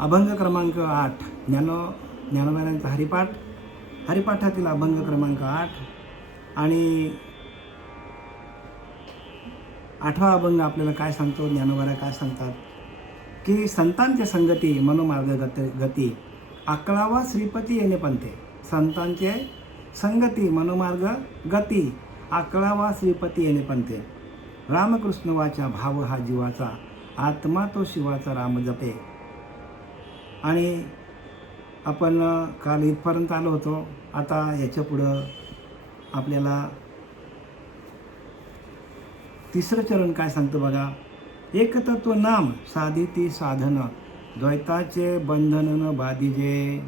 अभंग क्रमांक 8 ज्ञानोबांचा हरिपाठातील अभंग क्रमांक 8 आणि 8वा अभंग आपल्याला काय सांगतो, ज्ञानोबा काय सांगतात की संतांचे संगती मनोमार्ग गती 11वा श्रीपती येणे पंथे. संतांचे संगती मनोमार्ग गती 11वा श्रीपती येणे पंथे. रामकृष्ण वाचा भाव हा जीवाचा, आत्मा तो शिवाचा राम जपे. आणि आपण काल इथपर्यंत आलो होतो. आता याच्या पुढं आपल्याला तिसरं चरण काय सांगतो बघा. एकतत्व नाम साधिती साधन, द्वैताचे बंधन न बाधिजे.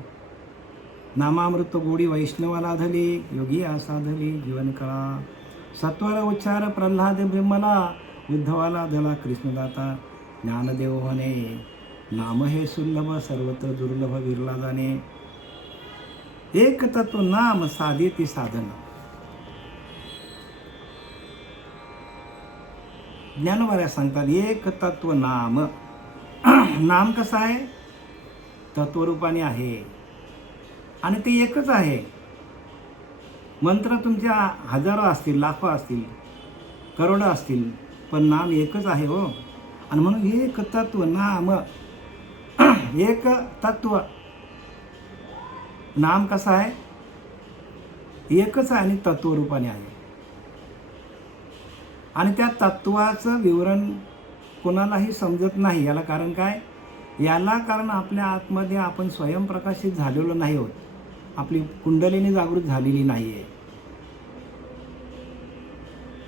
नामामृत गोडी वैष्णवाला धली, योगी साधली जीवन कळा. सत्वर उच्चार प्रल्हाद ब्रह्मला, उद्धवाला धला कृष्णदाता. ज्ञानदेव म्हणे नाम हे सुलभ, सर्वत्र दुर्लभ विरला जाणे. एक तत्व नाम साधिती साधन. ज्ञानोबा सांगतात एक तत्व नाम. नाम कसं आहे, तत्वरूपाने आहे आणि ते एकच आहे. मंत्र तुमच्या हजारो असतील, लाखो असतील, करोडो असतील, पण नाम एकच आहे हो. आणि म्हणून एक तत्व नाम, एक तत्व. नाम कसं आहे, एकच आहे आणि तत्वरूपाने आहे. आणि त्या तत्वाचं विवरण कोणालाही समजत नाही. याला कारण काय, याला कारण आपल्या आतमध्ये आपण स्वयंप्रकाशित झालेलो नाही आहोत. आपली कुंडलिनी जागृत झालेली नाही आहे.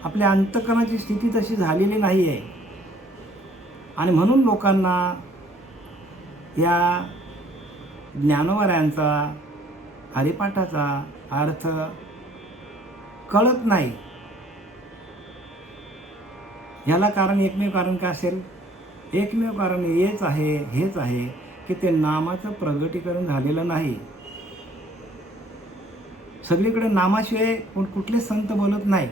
आपल्या अंतःकरणाची स्थिती तशी झालेली नाही आहे. आणि म्हणून लोकांना या ज्ञानोबांचा हरिपाठाचा अर्थ कळत नाही. ह्याला कारण एकमेव कारण काय असेल, एकमेव कारण हेच आहे की ते नामाचं प्रगटीकरण झालेलं नाही. सगळीकडे नामाशिवाय कुठले संत बोलत नाही,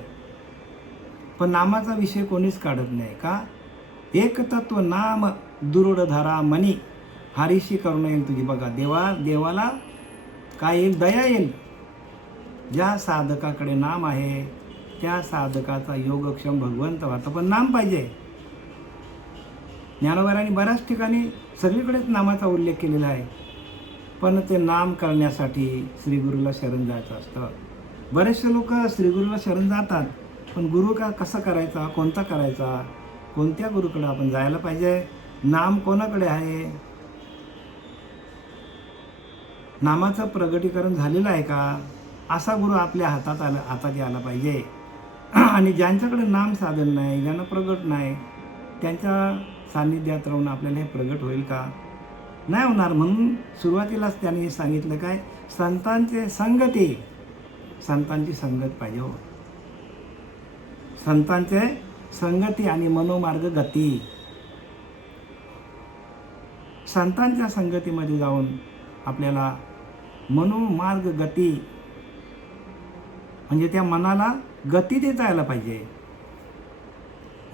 पण नामाचा विषय कोणीच काढत नाही. का, एक तत्व नाम दुरुड धरा मनी, हरीशी करुणा येईल तुझी. बघा, देवाला काय येईल, दया येईल. ज्या साधकाकडे नाम आहे त्या साधकाचा योगक्षम भगवंत व्हाता, पण नाम पाहिजे. ज्ञानोबांनी बऱ्याच ठिकाणी सगळीकडेच नामाचा उल्लेख केलेला आहे, पण ते नाम करण्यासाठी श्रीगुरूला शरण जायचं असतं. बरेचसे लोक श्रीगुरूला शरण जातात, पण गुरु कसा करायचा, कोणता करायचा, कोणत्या गुरुकडे आपण जायला पाहिजे, नाम कोणाकडे आहे, नामाचं प्रगटीकरण झालेलं आहे का, असा गुरु आपल्या हातात यायला पाहिजे. आणि ज्यांच्याकडे नाम साधन नाही, ज्यांना प्रगट नाही, त्यांच्या सान्निध्यात राहून आपल्याला हे प्रगट होईल का, नाही होणार. म्हणून सुरुवातीलाच त्यांनी सांगितलं काय, संतांचे संगती, संतांची संगत पाहिजे हो. संतांचे संगती आणि मनोमार्ग गती. संतांच्या संगतीमध्ये जाऊन आपल्याला मनोमार्ग गती, म्हणजे त्या मनाला गती देता यायला पाहिजे.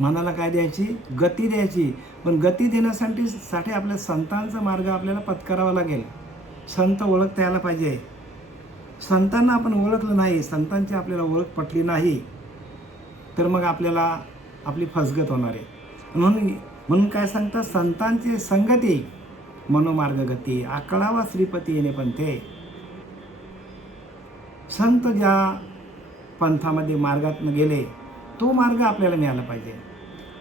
मनाला काय द्यायची, गती द्यायची. पण गती देण्यासाठी आपल्या संतांचा मार्ग आपल्याला पत्करावा लागेल. संत ओळखता यायला पाहिजे. संतांना आपण ओळखलं नाही, संतांची आपल्याला ओळख पटली नाही, तर मग आपल्याला आपली फसगत होणार आहे. म्हणून काय सांगतात, संतांची संगती मनोमार्ग गती 11वा श्रीपती येणे पंथे. संत ज्या पंथामध्ये मार्गातून गेले तो मार्ग आपल्याला मिळाला पाहिजे.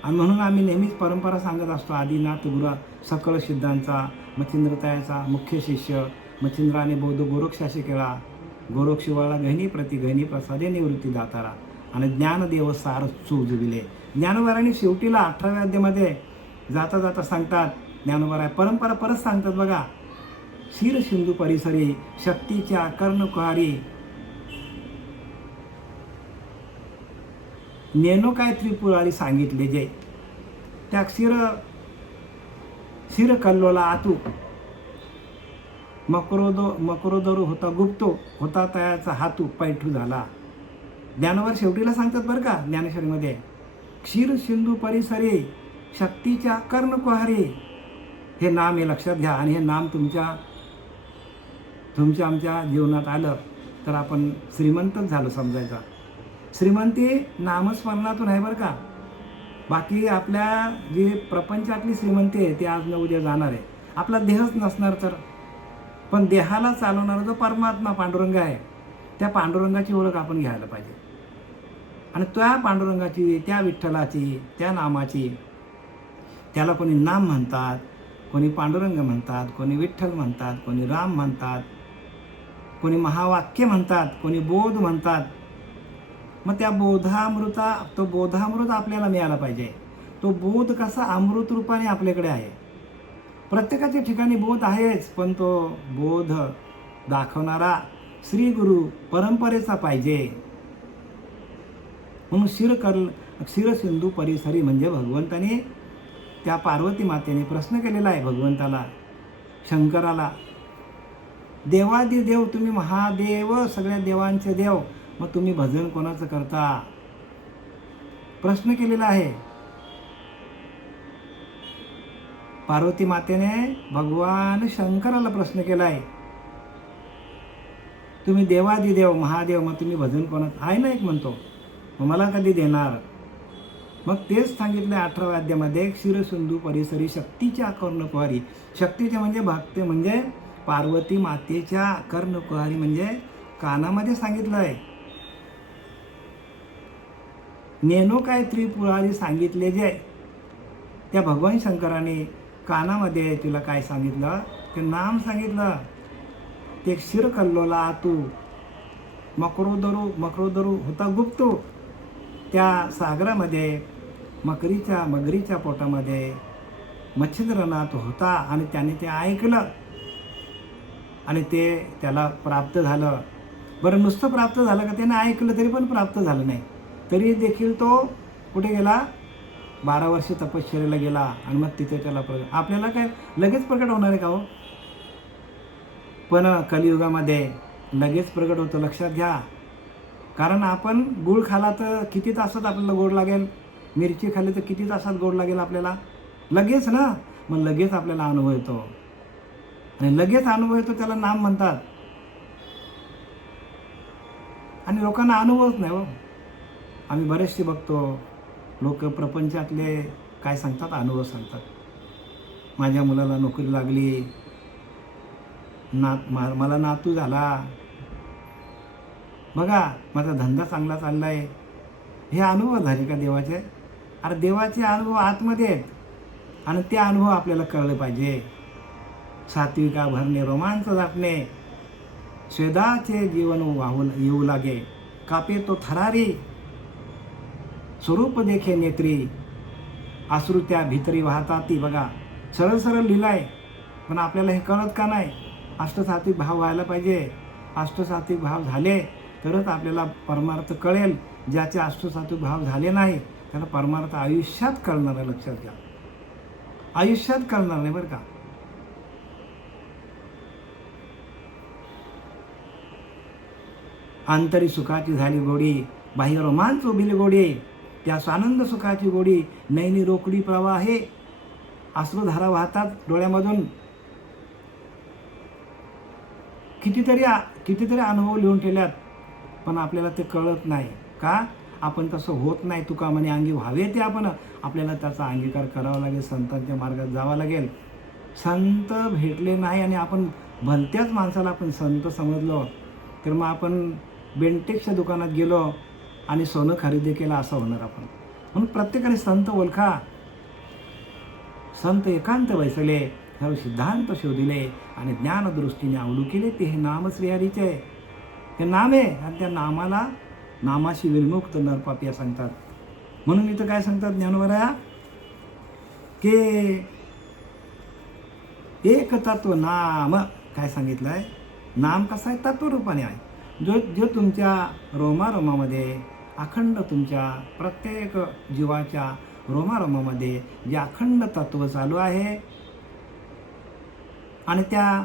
आणि म्हणून आम्ही नेहमीच परंपरा सांगत असतो. आदिनाथ गुरु सकळ सिद्धांचा मच्छिंद्रतायाचा मुख्य शिष्य मच्छिंद्राने बौद्ध गोरक्षाशी केला. गोरक्षिवाळा गहिनी प्रति गहिनी प्रसादे निवृत्ती दातारा आणि ज्ञानदेव सार चोजविले. ज्ञानोबांनी शेवटीला 18व्या अध्यायामध्ये जाता जाता सांगतात, ज्ञानोबा परंपरा परत सांगतात बघा. क्षीर सिंधू परिसरी शक्तीच्या कर्णकुहारी, नेनो काय त्रिपुरारी सांगितले जे. त्या क्षीर कल्लोला आतू मकरोदरू होता गुप्तो, होता तयाचा हातू पैठू झाला. ज्ञानोबा शेवटीला सांगतात बरं का ज्ञानेश्वरीमध्ये, क्षीर सिंधू परिसरी शक्तीच्या कर्णकुहारी. हे नाम हे लक्षात घ्या. आणि हे नाम तुमच्या आमच्या जीवनात आलं तर आपण श्रीमंतच झालो समजायचा. श्रीमंती नामस्मरणातून आहे बरं का. बाकी आपल्या जी प्रपंचातली श्रीमंती आहे ती आज न उद्या जाणार आहे. आपला देहच नसणार तर. पण देहाला चालवणारा जो परमात्मा पांडुरंग आहे त्या पांडुरंगाची ओळख आपण घ्यायला पाहिजे. आणि त्या पांडुरंगाची, त्या विठ्ठलाची, त्या नामाची, त्याला कोणी नाम म्हणतात, कोणी पांडुरंग म्हणतात, कोणी विठ्ठल म्हणतात, कोणी राम म्हणतात, कोणी महावाक्य म्हणतात, कोणी बोध म्हणतात. मग त्या तो बोधामृत आपल्याला मिळाला पाहिजे. तो बोध कसा अमृत रूपाने आपल्याकडे आहे. प्रत्येकाच्या ठिकाणी बोध आहेच, पण तो बोध दाखवणारा श्री गुरु परंपरेचा पाहिजे. म्हणून क्षीरसिंधू परिसरी म्हणजे भगवंताने, त्या पार्वती मातेने प्रश्न केलेला आहे भगवंताला, शंकराला, देवादिदेव तुम्ही महादेव, सगळ्या देवांचे देव, मग तुम्ही भजन कोणाचं करता? प्रश्न केलेला आहे. पार्वती मातेने भगवान शंकराला प्रश्न केलाय, तुम्ही देवादिदेव महादेव, मग तुम्ही भजन कोणाचं? आहे ना एक म्हणतो, मग मला कधी देणार? मग तेच सांगितलं 18व्या अध्यायामध्ये, क्षीरसिंधू परिसरी शक्तीच्या कर्णकुहारी. शक्तीचे म्हणजे भक्त म्हणजे पार्वती मातेच्या कर्णकुहारी म्हणजे कानामध्ये सांगितलं आहे. नेनो काय त्रिपुरारी सांगितले जे, त्या भगवान शंकराने कानामध्ये तुला काय सांगितलं? ते नाम सांगितलं. ते क्षीर कल्लोला तू मकरोदरू होता गुप्तो, त्या सागरामध्ये मगरीच्या पोटामध्ये मच्छिंद्रनाथ होता आणि त्याने ते ऐकलं आणि ते त्याला प्राप्त झालं. बरं, नुसतं प्राप्त झालं का? त्याने ऐकलं तरी पण प्राप्त झालं नाही. तरी देखील तो कुठे गेला? 12 वर्ष तपश्चर्येला गेला आणि मग तिथे त्याला आपल्याला काय लगेच प्रकट होणार आहे का हो? पण कलियुगामध्ये लगेच प्रकट होतं, लक्षात घ्या. कारण आपण गूळ खाला तर किती तासात आपल्याला गोड लागेल, मिरची खाल्ली तर किती तासात गोड लागेल आपल्याला? लगेच ना. मग लगेच आपल्याला अनुभव येतो आणि लगेच अनुभव येतो त्याला नाम म्हणतात. आणि लोकांना अनुभवच नाही हो. आम्ही बरेचसे बघतो लोक प्रपंचातले काय सांगतात, अनुभव सांगतात. माझ्या मुलाला नोकरी लागली, मला नातू झाला, बघा माझा धंदा चांगला चाललाय. हे अनुभव झाले का देवाचे? अरे देवाचे अनुभव आतमध्ये आहेत आणि ते अनुभव आपल्याला कळले पाहिजे. सात्विका भरणे, रोमांच दाटणे, स्वेदाचे जीवन येऊ लागे, कापे तो थरारी, स्वरूप देखे नेत्री, अश्रू त्या भितरी वाहताती. बघा सरळ सरळ लिहिलाय, पण आपल्याला हे कळत का नाही? अष्टसात्विक भाव व्हायला पाहिजे. अष्टसात्विक भाव झाले तरच आपल्याला परमार्थ कळेल. ज्याचे अष्टसात्विक भाव झाले नाही त्याला परमार्थ आयुष्यात कळणार आहे, लक्षात घ्या. आयुष्यात कळणार नाही बरं का. आंतरी सुखाची झाली गोडी, बाह्य रोमांच उभिली गोडी, त्या स्वानंद सुखाची गोडी, नैनी रोकडी प्रवाहे, अश्रुधारा वाहतात डोळ्यामधून. कितीतरी अनुभव लिहून ठेवल्यात, पण आपल्याला ते कळत नाही का? आपण तसं होत नाही. तुका म्हणे अंगी व्हावे ते आपण, आपल्याला त्याचा अंगीकार करावा लागेल, संतांच्या मार्गात जावं लागेल. संत भेटले नाही आणि आपण भलत्याच माणसाला आपण संत समजलो तर मग आपण बेंटेक्सच्या दुकानात गेलो आणि सोनं खरेदी केलं असं होणार आपण. म्हणून प्रत्येकाने संत ओळखा. संत एकांत बैसले, सर्व सिद्धांत शोधिले आणि ज्ञानदृष्टीने अवलोकिले, ते हे नाम श्रीहरीचे. ते नाम आहे आणि त्या नामाशी विमुक्त नरपापिया सांगतात. म्हणून इथं काय सांगतात ज्ञानोबराया की एक तत्व नाम. काय सांगितलं आहे? नाम कसं आहे? तत्वरूपाने आहे. जो तुमच्या रोमारोमामध्ये अखंड, तुमच्या प्रत्येक जीवाच्या रोमारोमामध्ये जे अखंड तत्व चालू आहे आणि त्या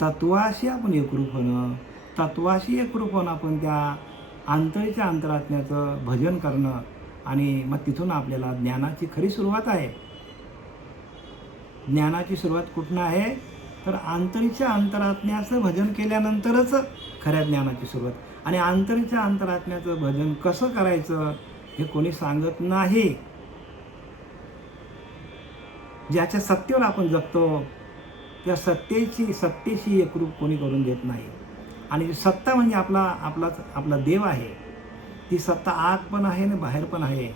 तत्वाशी आपण एकरूप होणं, तत्वाशी एकरूप होणं, आपण त्या आंतरीच्या अंतरात्म्याचं भजन करणं आणि मग तिथून आपल्याला ज्ञानाची खरी सुरुवात आहे. ज्ञानाची सुरुवात कुठनं आहे, तर आंतरीच्या अंतरात्म्याचं भजन केल्यानंतरच खऱ्या ज्ञानाची सुरुवात. आणि आंतरीच्या अंतरात्म्याचं भजन कसं करायचं हे कोणी सांगत नाही. ज्याच्या सत्तेवर आपण जगतो त्या सत्तेशी एकरूप कोणी करून देत नाही. आणि सत्ता म्हणजे आपला देव आहे. ती सत्ता आत पण आहे आणि बाहेर पण आहे.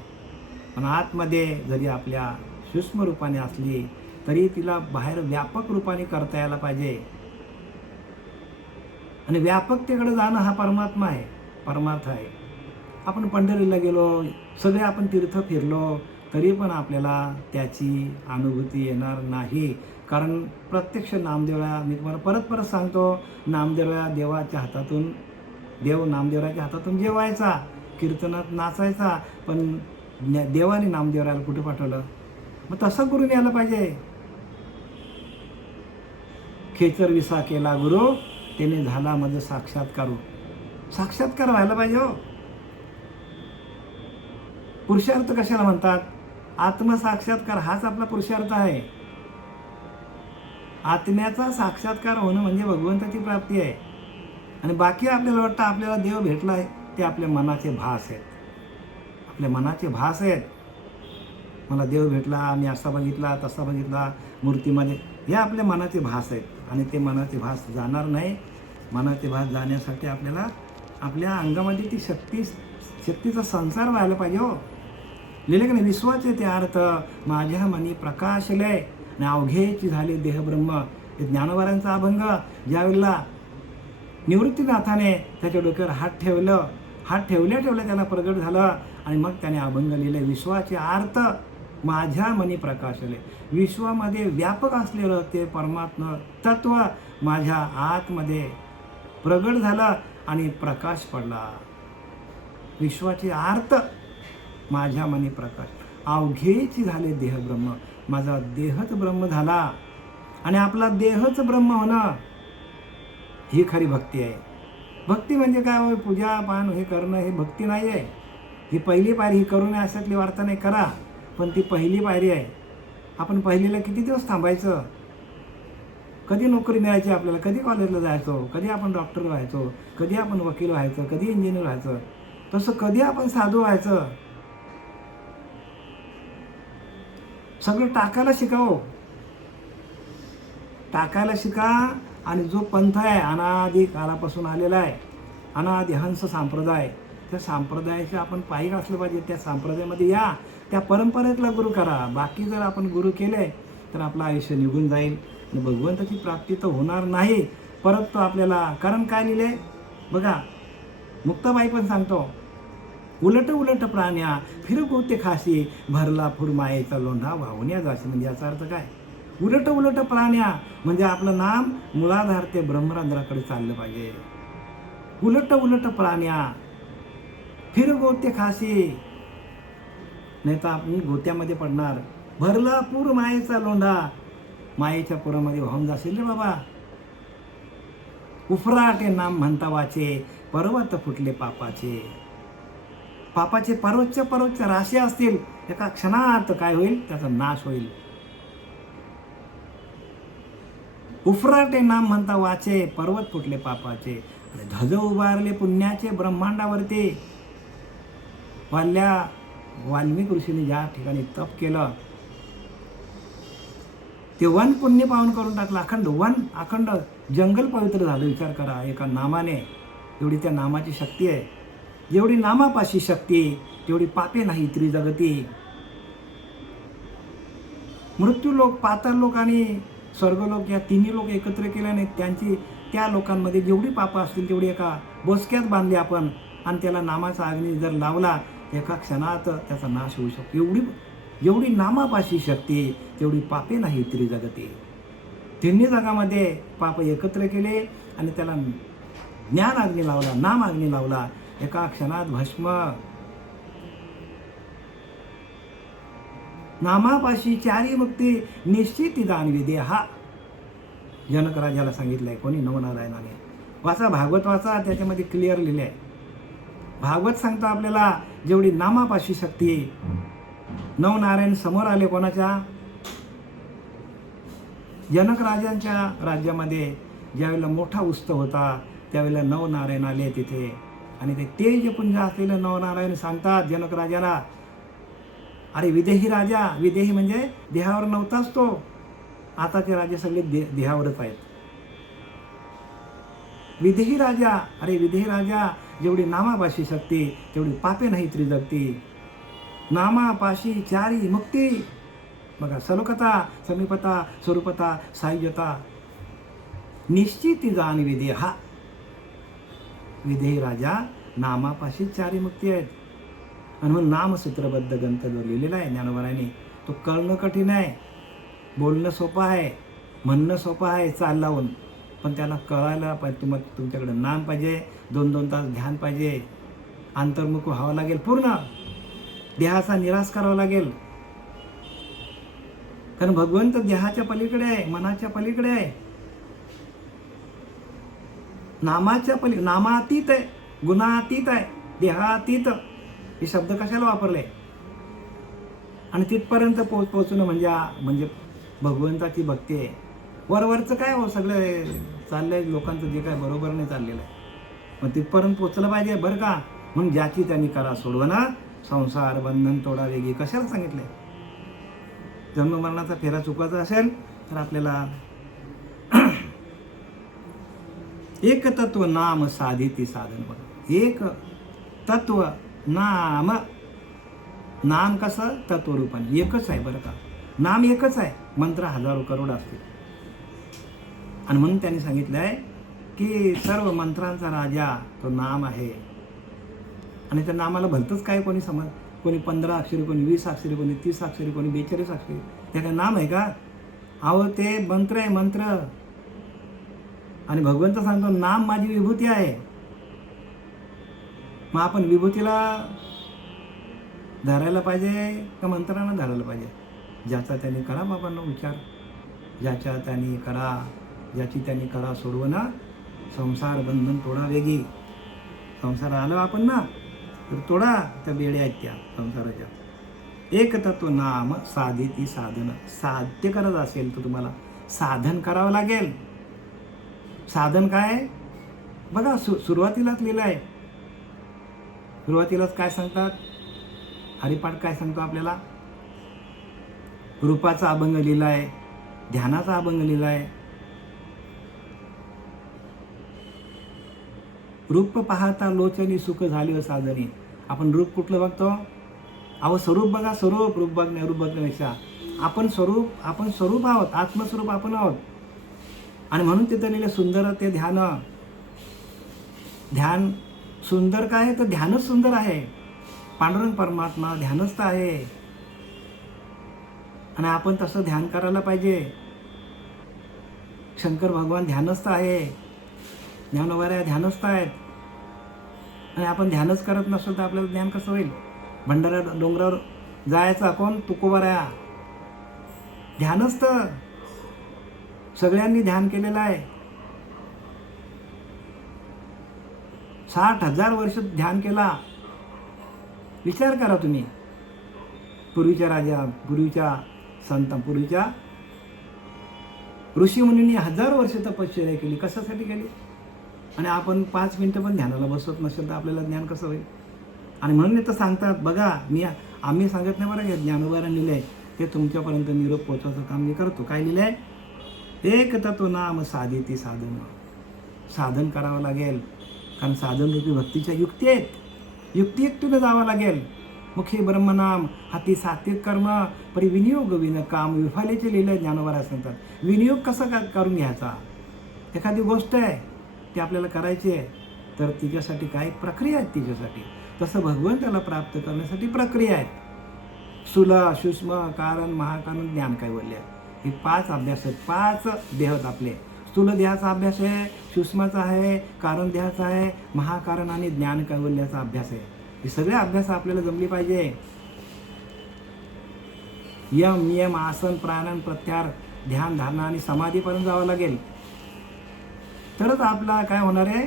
पण आतमध्ये जरी आपल्या सूक्ष्म रूपाने असली तरी तिला बाहेर व्यापक रूपाने करता यायला पाहिजे. आणि व्यापकतेकडे जाणं हा परमात्मा आहे, परमार्थ आहे. आपण पंढरीला गेलो, सगळे आपण तीर्थ फिरलो, तरी पण आपल्याला त्याची अनुभूती येणार नाही. कारण प्रत्यक्ष नामदेवळा, मी तुम्हाला परत सांगतो, नामदेवळा देव नामदेवराच्या हातातून जेवायचा, कीर्तनात नाचायचा, पण देवाने नामदेवराला कुठे पाठवलं? मग तसं करून यायला पाहिजे. खेचर विसा केला गुरु, त्याने झाला माझं साक्षात्कार व्हायला पाहिजे हो. पुरुषार्थ कशाला म्हणतात? आत्मसाक्षात्कार हाच आपला पुरुषार्थ आहे. आत्म्याचा साक्षात्कार होणं म्हणजे भगवंताची प्राप्ती आहे. आणि बाकी आपल्याला वाटतं आपल्याला देव भेटला आहे, ते आपल्या मनाचे भास आहेत. आपल्या मनाचे भास आहेत. मला देव भेटला, मी असा बघितला, तसा बघितला मूर्तीमध्ये, हे आपल्या मनाचे भास आहेत. आणि ते मनाचे भास जाणार नाही. मनाचे भास जाण्यासाठी आपल्याला आपल्या अंगामध्ये ती शक्तीचा संसार व्हायला पाहिजे हो. लिहिले का नाही? विश्वाचे ते अर्थ माझ्या मनी प्रकाशले आणि अवघेची झाले देहब्रह्म. हे ज्ञानोबारांचा अभंग. ज्यावेळेला निवृत्तीनाथाने त्याच्या डोक्यावर हात ठेवल्या त्याला प्रगट झालं. आणि मग त्याने अभंग लिहिले, विश्वाचे अर्थ माझ्या मनी प्रकाशले. विश्वामध्ये व्यापक असलेलं ते परमात्मा तत्व माझ्या आतमध्ये प्रगट झालं आणि प्रकाश पडला. विश्वाचे अर्थ माझ्या मनी प्रकाश, अवघेची झाले देहब्रह्म. माझा देहच ब्रह्म झाला. आणि आपला देहच ब्रह्म होणं ही खरी भक्ती आहे. भक्ती म्हणजे काय? पूजा पान हे करणं हे भक्ती नाही आहे. ही पहिली पायरी. ही करू नये अशातली वार्ता नाही, करा, पण ती पहिली पायरी आहे. आपण पहिलीला किती दिवस थांबायचं? कधी नोकरी मिळायची आपल्याला? कधी कॉलेजला जायचो? कधी आपण डॉक्टर व्हायचो? कधी आपण वकील व्हायचं? कधी इंजिनियर व्हायचं? तसं कधी आपण साधू व्हायचं? सगळं टाकायला शिका. आणि जो पंथ आहे अनादी काळापासून आलेला आहे, अनादी हंस संप्रदाय, त्या संप्रदायाचे आपण पायी असलं पाहिजे. त्या संप्रदायामध्ये या, त्या परंपरेतला गुरु करा. बाकी जर आपण गुरु केले तर आपलं आयुष्य निघून जाईल आणि भगवंताची प्राप्ती तर होणार नाही. परत तो आपल्याला, कारण काय लिहिले बघा, मुक्ताबाई पण सांगतो, उलट प्राण्या फिरगोते खाशी, भरला फुर मायेचा लोंढा वाहुन्या जाशी. म्हणजे याचा अर्थ काय? उलट प्राण्या म्हणजे आपलं नाम मुळाधार ते ब्रह्मरंध्राकडे चाललं पाहिजे. उलट प्राण्या फिरगोते खाशी, नाही तर आपण गोत्यामध्ये पडणार. भरला पूर मायेचा लोंढा, मायेच्या पुरामध्ये वाहून जाशील रे बाबा. उफराटे नाम म्हणता वाचे, पर्वत फुटले पापाचे. पर्वतच्या राशी असतील, एका क्षणात काय होईल? त्याचा नाश होईल. उफराटे नाम म्हणता वाचे, पर्वत फुटले पापाचे. आणि ध्वज उभारले पुण्याचे ब्रह्मांडावरती. वाल्मिक ऋषीने ज्या ठिकाणी तप केलं ते वन पुण्य पावन करून टाकलं. अखंड जंगल पवित्र झालं. विचार करा, एका नामाने. एवढी त्या नामाची शक्ती आहे. जेवढी नामापाशी शक्ती तेवढी पापे नाही त्रिजगती. मृत्यूलोक, पाताळलोक आणि स्वर्गलोक या तिन्ही लोक एकत्र केल्याने त्या लोकांमध्ये जेवढी पापं असतील तेवढी एका बोचक्यात बांधली आपण, आणि त्याला नामाचा अग्नी जर लावला एका क्षणात त्याचा नाश होऊ शकतो. जेवढी नामापाशी शक्ती तेवढी पापे नाही त्रिजगती. तिन्ही जगामध्ये पाप एकत्र केले आणि त्याला ज्ञान अग्नी लावला, नाम अग्नी लावला, एका क्षणात भस्म. नामापाशी चारी मुक्ती निश्चित दानविदे. हा जनकराजाला सांगितलंय कोणी? नवनारायणाने. वाचा भागवत, वाचा, त्याच्यामध्ये क्लिअर लिहिले आहे. भागवत सांगतो आपल्याला जेवढी नामापाशी शक्ती. नवनारायण समोर आले कोणाच्या? जनक राजांच्या राज्यामध्ये ज्यावेळेला मोठा उत्सव होता त्यावेळेला नवनारायण आले तिथे, आणि ते तेजपुंज असलेलं नवनारायण सांगतात जनक राजाला, अरे विदेही राजा, विदेही म्हणजे देहावर नव्हताच तो, आताचे राजे सगळे देहावरच आहेत. विदेही राजा, अरे विदेही राजा, जेवढी नामापाशी शक्ती तेवढी पापे नाही त्रिजगती. नामापाशी चारी मुक्ती. बघा, सलोकता, समीपता, स्वरूपता, सायुज्यता, निश्चिती जाण विधेय. हा विधेयी राजा, नामापाशी चारी मुक्ती आहेत. आणि म्हणून नामसूत्रबद्ध ग्रंथावर लिहिलेला आहे ज्ञानोबारांनी. तो कळणं कठीण आहे, बोलणं सोपं आहे, म्हणणं सोपं आहे चाल लावून, पण त्याला कळायला पाहिजे. तुमच्याकडे नाम पाहिजे, 2-2 तास ध्यान पाहिजे, अंतर्मुख व्हावं लागेल, पूर्ण देहाचा निराश करावा लागेल. कारण भगवंत देहाच्या पलीकडे आहे, मनाच्या पलीकडे आहे, नामाच्या नामातीत आहे, गुणातीत आहे, देहातीत. हे शब्द कशाला वापरले? आणि तिथपर्यंत पोहोचणं म्हणजे भगवंताची भक्ती आहे. वरवरचं काय हो, सगळं चाललंय लोकांचं जे काय बरोबर नाही चाललेलं आहे, पण तिथपर्यंत पोचलं पाहिजे बरं का. म्हणून ज्याची त्यांनी करा सोडवणं, संसार बंधन तोडा वेगळी. कशाला सांगितलंय? जन्ममरणाचा फेरा चुकायचा असेल तर आपल्याला एक तत्व नाम साधिती साधन. बघा, एक तत्व नाम, नाम कसं तत्वरूपाने एकच आहे बरं का. नाम एकच आहे, मंत्र हजारो करोड असतील. आणि म्हणून त्यांनी सांगितलं आहे की सर्व मंत्रांचा राजा तो नाम आहे. आणि त्या नामाला भलतंच काय कोणी कोणी 15 अक्षरी, कोणी 20 अक्षरी, कोणी 30 अक्षरी, कोणी 42 अक्षरी. ते काय नाम आहे का? अहो ते मंत्र आहे, मंत्र. आणि भगवंत सांगतो नाम माझी विभूती आहे. मग आपण विभूतीला धरायला पाहिजे का मंत्रांना धरायला पाहिजे? ज्याचा त्यांनी करा बाबांना उच्चार, ज्याच्या त्यांनी करा, ज्याची त्यांनी करा सोडवणं, संसार बंधन तोडा वेगळी. संसार आलं आपण ना तर तोडा त्या बेड्या आहेत त्या संसाराच्या. एक तत्व नाम साधिती साधन. साध्य करत असेल तर तुम्हाला साधन करावं लागेल. साधन काय बघा, सुरुवातीलाच लिहिलं आहे. सुरुवातीलाच काय सांगतात? हरिपाठ काय सांगतो आपल्याला? रूपाचा अभंग लिहिला आहे, ध्यानाचा अभंग लिहिला आहे. रूप पाहता लोचनी सुख झाली साधनी. आपण रूप कुठलं बघतो? अहो स्वरूप बघा, स्वरूप. रूप बघण्यापेक्षा आपण स्वरूप आहोत, आत्मस्वरूप आपण आहोत. आणि म्हणून तिथं लिहिलं सुंदर ते ध्यान. ध्यान सुंदर काय तर ध्यानच सुंदर आहे. पांडुरंग परमात्मा ध्यानस्थ आहे, आणि आपण तसं ध्यान करायला पाहिजे. शंकर भगवान ध्यानस्थ आहे, ज्ञानोबाऱ्या ध्यानस्थ आहेत. आणि आपण ध्यानच करत नसेल तर आपल्याला ज्ञान कसं होईल? भंडारा डोंगरावर जायचा कोण? तुकोबाऱ्या. ध्यानस्थ सगळ्यांनी ध्यान केलेलं आहे. 60,000 वर्ष ध्यान केला. विचार करा तुम्ही. पूर्वीच्या राजा, पूर्वीच्या संत, पूर्वीच्या ऋषीमुनींनी हजारो वर्ष तपश्चर्या केली. कशासाठी केली? आणि आपण 5 मिनिटं पण ध्यानाला बसत नसेल तर आपल्याला ज्ञान कसं होईल? आणि म्हणून इथं सांगतात बघा, आम्ही सांगत नाही बरं, ज्ञानोबारांनी लिहिलं आहे ते तुमच्यापर्यंत निरोप पोहोचवायचं काम मी करतो. काय लिहिलं आहे? एक तत्व नाम साधिती साधन. साधन करावं लागेल, कारण साधन रूपी भक्तीच्या युक्ती आहेत. युक्तियुक्तीने जावं लागेल. मुखी ब्रह्मनाम, हाती सात्विक कर्म, परी विनियोग विन काम. विफालेचे लिहिले ज्ञानोबारा सांगतात. विनियोग कसा करून घ्यायचा? एखादी गोष्ट आहे ती आपल्याला करायची आहे, तर तिच्यासाठी काही प्रक्रिया आहेत. तिच्यासाठी तसं भगवंताला प्राप्त करण्यासाठी प्रक्रिया आहेत. स्थूल, सूक्ष्म, कारण, महाकारण, ज्ञान कैवल्य. हे 5 अभ्यास आहेत. 5 देह आहेत आपले. स्थूल देहाचा अभ्यास आहे, सूक्ष्माचा आहे, कारण देहाचा आहे, महाकारण आणि ज्ञान कैवल्याचा अभ्यास आहे. हे सगळे अभ्यास आपल्याला जमली पाहिजे. यम, नियम, आसन, प्राणायाम, प्रत्याहार, ध्यान, धारणा आणि समाधीपर्यंत जावं लागेल. तरच आपला काय होणार आहे?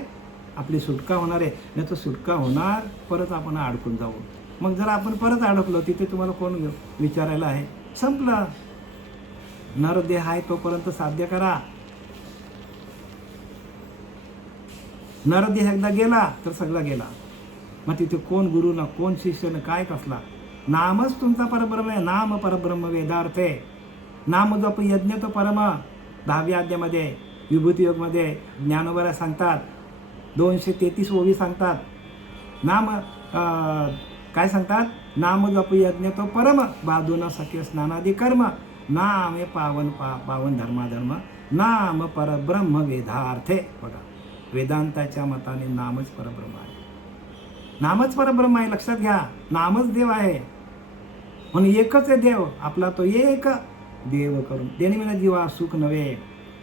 आपली सुटका होणार आहे. नाही तर सुटका होणार, परत आपण अडकून जाऊ. मग जर आपण परत अडकलो तिथे तुम्हाला कोण विचारायला आहे? संपलं. नरदेह आहे तोपर्यंत साध्य करा. नरदेह एकदा गेला तर सगळा गेला. मग तिथे कोण गुरु ना कोण शिष्य ना काय कसला. नामच तुमचा परब्रह्म आहे. नाम परब्रह्म वेदार्थ आहे. नाम जप यज्ञ तो परम. 10व्या अध्यायामध्ये विभूती योगमध्ये ज्ञानोबा सांगतात, 233 ओवी सांगतात. नाम काय सांगतात? नाम जप यज्ञ तो परम, बाधून सख्य स्नानादी कर्म, नाम पावन धर्माधर्म, नाम परब्रह्म वेदार्थे. बघा, वेदांताच्या मताने नामच परब्रह्म आहे. नामच परब्रह्म आहे, लक्षात घ्या. नामच देव आहे. म्हणून एकच आहे देव आपला, तो एक देव करून देणे विना जीवा सुख नव्हे.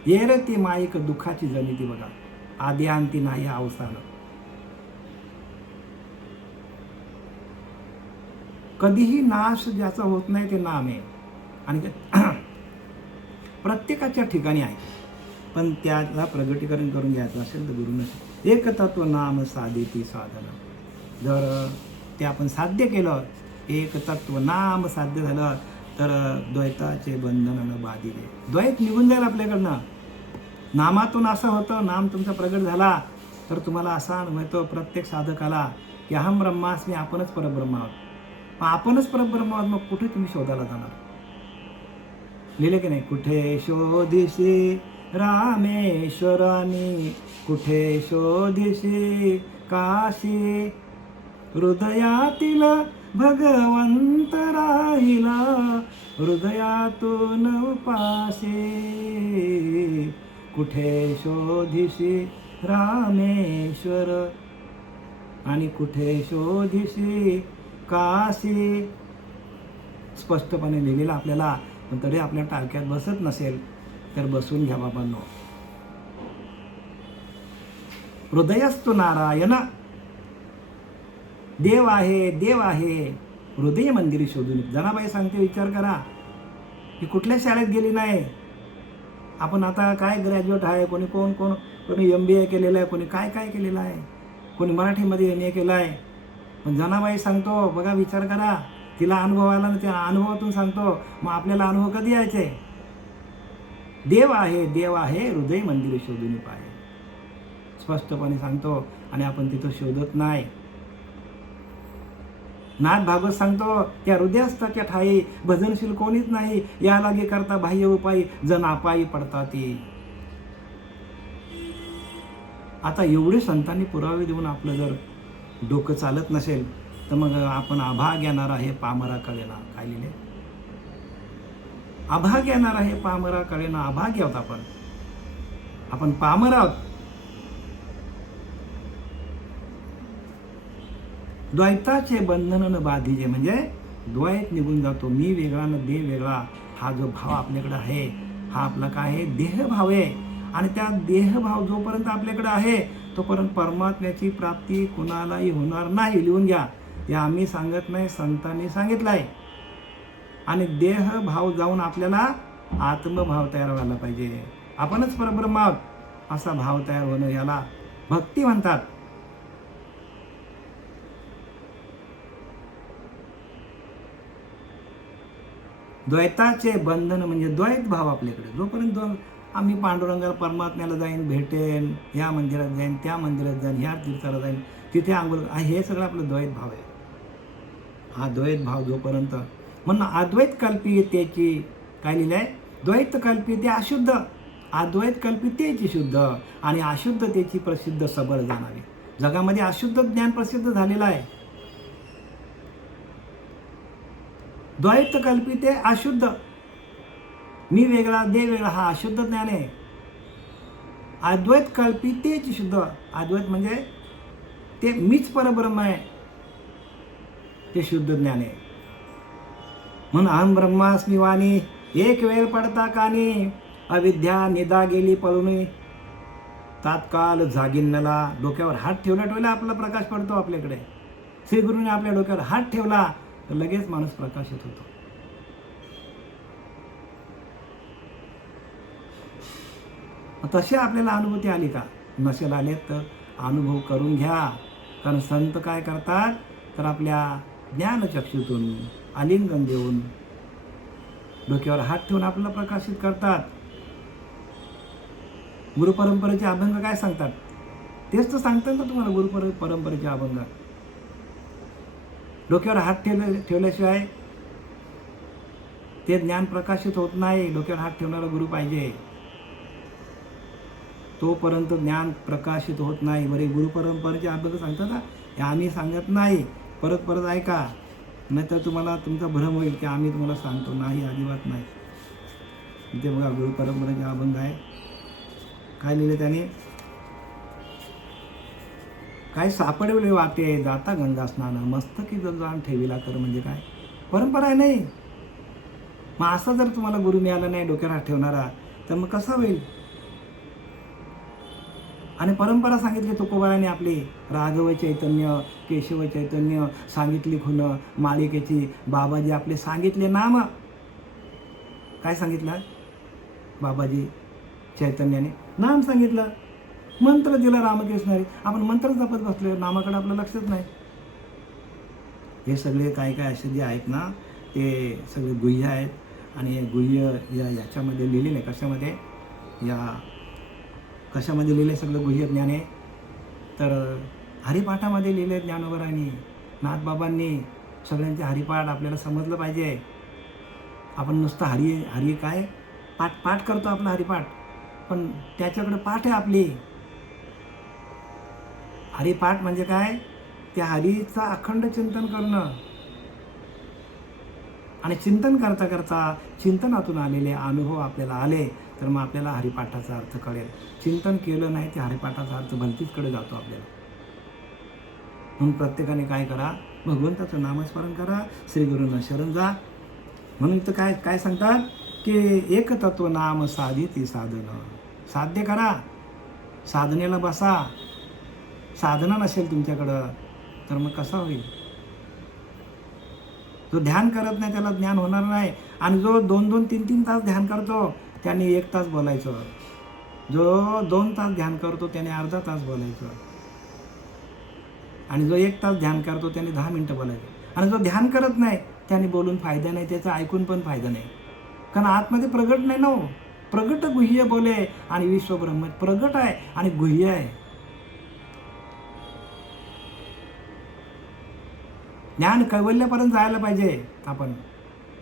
ये रे ती माईक दुःखाची जनिती. बघा, आधी अंती नाही अवसान. कधीही नाश ज्याचा होत नाही ते नाम आहे. आणि प्रत्येकाच्या ठिकाणी आहे, पण त्याला प्रगटीकरण करून घ्यायचं असेल तर गुरुनं एक तत्व नाम साधिती साधन. जर ते आपण साध्य केलं, एक तत्व नाम साध्य झालं, तर द्वैताचे बंधन बाधिले. द्वैत निघून जाईल आपल्याकडनं. नामातून असं होतं, नाम तुमचा प्रगट झाला तर तुम्हाला असा अनुभव येतो प्रत्येक साधकाला की अहम ब्रह्मास्मी, आपणच परब्रह्म आहोत. मग आपणच परब्रह्म आहोत, मग कुठे तुम्ही शोधायला जाणार? लिहिले की नाही? कुठे शोधिशी रामेश्वरानी, कुठे शोधिशी काशी, हृदयातील भगवंत राहिला, हृदयातून उपासे. कुठे शोधिशी रामेश्वर आणि कुठे शोधिशी काशी. स्पष्टपणे लिहिलेलं आपल्याला, पण तरी आपल्या टाक्यात बसत नसेल तर बसून घ्या बाबांनो. हृदयस्तु नारायण, देव आहे, देव आहे, हृदय मंदिरी शोधून. जनाबाई सांगते, विचार करा, ही कुठल्या शाळेत गेली नाही. आपण आता काय ग्रॅज्युएट आहे, कोणी MBA केलेलं आहे, कोणी काय केलेलं आहे, कोणी मराठीमध्ये MA केलं आहे. पण जनाबाई सांगतो, बघा विचार करा, तिला अनुभव आला ना, त्या अनुभवातून सांगतो. मग आपल्याला अनुभव कधी यायचे? देव आहे, देव आहे, हृदय मंदिर शोधून पाहे. स्पष्टपणे सांगतो, आणि आपण तिथं शोधत नाही. नाथ भागवत सांगतो, त्या हृदयस्थाच्या ठाई भजनशील कोणीच नाही, या लागे करता बाह्य उपाय, जण अपायी पडतात. आता एवढे संतांनी पुरावे देऊन आपलं जर डोकं चालत नसेल, तर मग आपण अभाग येणार आहे पामरा कळेना. काय लिहिले? अभाग येणार आहे पामरा कळेना. अभाग आहोत आपण पामर आहोत. द्वैताचे बंधन न बाधीजे, म्हणजे द्वैत निघून जातो. मी वेगळा न देव वेगळा, हा जो भाव आपल्याकडे आहे, हा आपला काय आहे? देहभाव आहे. आणि त्या देहभाव जोपर्यंत आपल्याकडे आहे तोपर्यंत परमात्म्याची प्राप्ती कुणालाही होणार नाही. लिहून घ्या, हे आम्ही सांगत नाही, संतांनी सांगितलं आहे. आणि देहभाव जाऊन आपल्याला आत्मभाव तयार व्हायला पाहिजे. आपणच परब्रह्म आहोत असा भाव तयार होणं, याला भक्ती म्हणतात. द्वैताचे बंधन म्हणजे द्वैत भाव आपल्याकडे. जोपर्यंत आम्ही पांडुरंगाला परमात्म्याला जाईन, भेटेन, या मंदिरात जाईन, त्या मंदिरात जाईन, ह्या तीर्थाला जाईन, तिथे आंघोळ, हे सगळं आपलं द्वैत भाव आहे. हा द्वैत भाव जोपर्यंत, म्हणून अद्वैत कल्पितेची काय लिहिलं आहे? द्वैत कल्पिते अशुद्ध, अद्वैत कल्पितेची शुद्ध, आणि अशुद्धतेची प्रसिद्ध सबळ जाणावी. जगामध्ये अशुद्ध ज्ञान प्रसिद्ध झालेलं आहे. द्वैत कल्पिते अशुद्ध, मी वेगळा देव वेगळा, हा अशुद्ध ज्ञान आहे. अद्वैत कल्पितेची शुद्ध, अद्वैत म्हणजे ते मीच परब्रह्म आहे, ते शुद्ध ज्ञान आहे. म्हणून अहम ब्रह्मास्मी वाणी, एक वेळ पडता कानी, अविद्या निदा गेली पळून, तात्काळ जागिन्नला. डोक्यावर हात ठेवला आपला प्रकाश पडतो आपल्याकडे. श्रीगुरूने आपल्या डोक्यावर हात ठेवला तर लगेच माणूस प्रकाशित होतो. तशी आपल्याला अनुभूती आली का? नसेल आले तर अनुभव करून घ्या. कारण संत काय करतात, तर आपल्या ज्ञानचक्षुतून आलिंगन देऊन डोक्यावर हात ठेवून आपल्याला प्रकाशित करतात. गुरुपरंपरेचे अभंग काय सांगतात? तेच तर सांगतात ना तुम्हाला परंपरेचे अभंग. डोक्यावर हात ठेवल्याशिवाय ते ज्ञान प्रकाशित होत नाही. डोक्यावर हात ठेवणारा गुरु पाहिजे, तोपर्यंत ज्ञान प्रकाशित होत नाही. बरे गुरुपरंपरेचे अभंग सांगतात ना, हे आम्ही सांगत नाही. परत परत ऐका, नाहीतर तुम्हाला तुमचा भ्रम होईल की आम्ही तुम्हाला सांगतो. नाही, अजिबात नाही. इथे बघा गुरुपरंपरेचे अभंग आहे. काय लिहिले त्याने? काय सापडविले वाटे जाता गंगा स्नान, मस्तकी जर जाण ठेविला कर. म्हणजे काय? परंपरा आहे नाही. मग असा जर तुम्हाला गुरु मिळाला नाही डोक्यावर हात ठेवणारा, तर मग कसा होईल? आणि परंपरा सांगितली तुकोबाराने आपली. राघव चैतन्य, केशव चैतन्य सांगितली खुन मालिकेची. बाबाजी आपले सांगितले नाम. काय सांगितलं बाबाजी चैतन्याने? नाम सांगितलं, मंत्र दिला रामकृष्णाने. आपण मंत्र जपत बसलो, नामाकडे आपलं लक्षच नाही. हे सगळे काय काय असे जे आहेत ना, ते सगळे गुह्य आहेत. आणि हे गुह्य याच्यामध्ये लिहिलेले कशामध्ये, कशामध्ये लिहिले सगळं गुह्य ज्ञान आहे? तर हरिपाठामध्ये लिहिले ज्ञानोबरांनी, नाथबाबांनी. सगळ्यांचे हरिपाठ आपल्याला समजलं पाहिजे. आपण नुसतं हरी काय पाठ करतो आपला हरिपाठ, पण त्याच्याकडे पाठ आहे आपली. हरिपाठ म्हणजे काय? त्या हरीचा अखंड चिंतन करणं. आणि चिंतन करता करता चिंतनातून आलेले अनुभव आपल्याला आले, तर मग आपल्याला हरिपाठाचा अर्थ कळेल. चिंतन केलं नाही ते हरिपाठाचा अर्थ भलतीचकडे जातो आपल्याला. म्हणून प्रत्येकाने काय करा? भगवंताचं नामस्मरण करा, श्री गुरूंना शरण जा. म्हणून इथं काय काय सांगतात की एक तत्व नाम साधिती साधन. साध्य करा, साधनेला बसा. साधना नसेल तुमच्याकडं तर मग कसा होईल? जो ध्यान करत नाही त्याला ज्ञान होणार नाही. आणि जो 2-2, 3-3 तास ध्यान करतो त्याने 1 तास बोलायचं. जो 2 तास ध्यान करतो त्याने अर्धा तास बोलायचं. आणि जो 1 तास ध्यान करतो त्याने 10 मिनिटं बोलायचं. आणि जो ध्यान करत नाही त्याने बोलून फायदा नाही, त्याचा ऐकून पण फायदा नाही. कारण आतमध्ये प्रगट नाही ना. प्रगट गुह्य बोले आणि विश्वब्रह्म प्रगट आहे आणि गुह्य आहे. ज्ञान कैवल्यापर्यंत जायला पाहिजे आपण.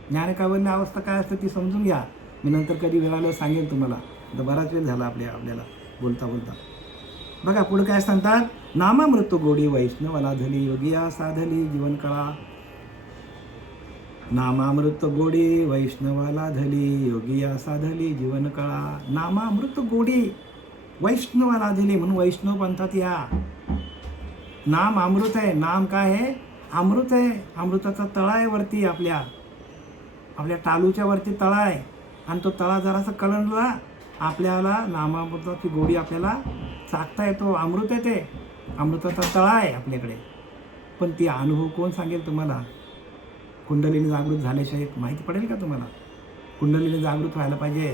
ज्ञान कैवल्य अवस्था काय असते ती समजून घ्या. मी नंतर कधी वेळाला सांगेन तुम्हाला. आता बराच वेळ झाला आपल्याला बोलता बोलता. बघा पुढे काय सांगतात? नामामृत गोडी वैष्णवाला धली, योगिया साधली जीवन कळा. नामामृत गोडी वैष्णवाला धली, योगिया साधली जीवन कळा. नामामृत गोडी वैष्णवाला धली, म्हणून वैष्णव पंथात या. नाम अमृत आहे. नाम काय आहे? अमृत आहे. अमृताचा तळा आहे वरती, आपल्या टालूच्या वरती तळा आहे. आणि तो तळा जरासा कलंडला आपल्याला नामामृताची गोडी आपल्याला चाकता येतो. अमृत आहे ते. अमृताचा तळा आहे आपल्याकडे. पण ती अनुभव कोण सांगेल तुम्हाला? कुंडलिनी जागृत झाल्याशिवाय माहिती पडेल का तुम्हाला? कुंडलिनी जागृत व्हायला पाहिजे.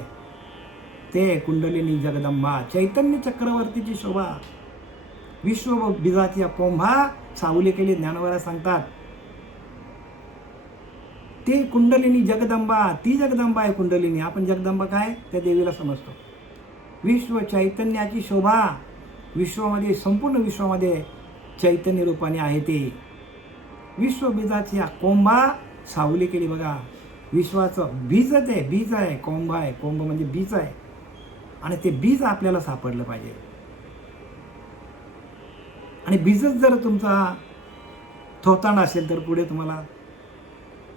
ते कुंडलिनी जगदंबा चैतन्य चक्रवर्तीची शोभा, विश्व बीजाची कोंभा सावली केली. ज्ञानोबा सांगतात ती कुंडलिनी जगदंबा, ती जगदंबा आहे कुंडलिनी. आपण जगदंबा काय? त्या देवीला समजतो. विश्व चैतन्याची शोभा, विश्वामध्ये संपूर्ण विश्वामध्ये चैतन्य रूपाने आहे ती. विश्व बीजाची कोंभा सावली केली. बघा विश्वाचं बीजच आहे, बीज आहे, कोंभ आहे. कोंभ म्हणजे बीज आहे. आणि ते बीज आपल्याला सापडलं पाहिजे. आणि बीजच जर तुमचा थोतांड असेल तर पुढे तुम्हाला